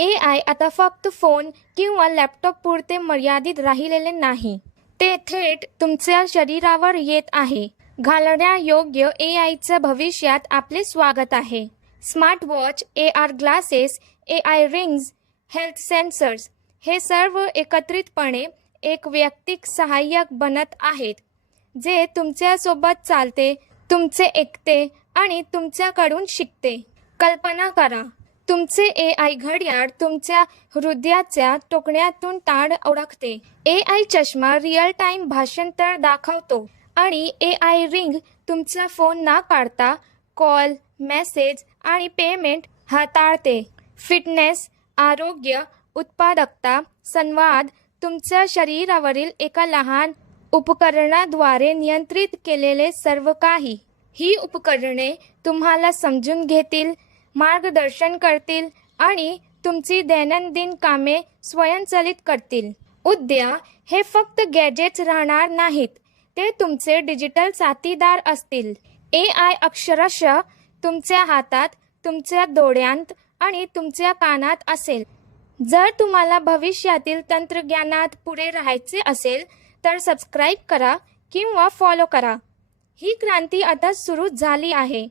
AI आता फक्त phone किंवा लॅपटॉप पुरते मर्यादित राहिलेले नाही. ते थेट तुमच्या शरीरावर येत आहे. घालण्यायोग्य AIचं भविष्यात आपले स्वागत आहे. Smart watch, AR glasses, AI rings, health sensors हे सर्व एकत्रितपणे एक वैयक्तिक सहाय्यक बनत आहेत, जे तुमच्यासोबत चालते, तुमचे ऐकते आणि तुमच्याकडून शिकते. कल्पना करा, तुमचे AI घड्याळ तुमच्या हृदयाच्या ठोकण्यातून ताण ओळखते. AI चष्मा रिअल टाइम भाषांतर दाखवतो आणि AI रिंग तुमचा फोन न काढता कॉल, मेसेज आणि पेमेंट हाताळते. फिटनेस, आरोग्य, उत्पादकता, संवाद तुमच्या शरीरावरील एका लहान उपकरणाद्वारे नियंत्रित केलेले सर्व काही. ही उपकरणे तुम्हाला समजून घेतील, मार्गदर्शन करतील आणि तुमची दैनंदिन कामे स्वयंचलित करतील. उद्या हे फक्त गॅजेट्स राहणार नाहीत, ते तुमचे डिजिटल साथीदार असतील. AI अक्षरशः तुमच्या हातात, तुमच्या डोळ्यांत आणि तुमच्या कानात असेल. जर तुम्हाला भविष्यातील तंत्रज्ञानात पुढे राहायचे असेल तर सबस्क्राईब करा किंवा फॉलो करा. ही क्रांती आता सुरू झाली आहे.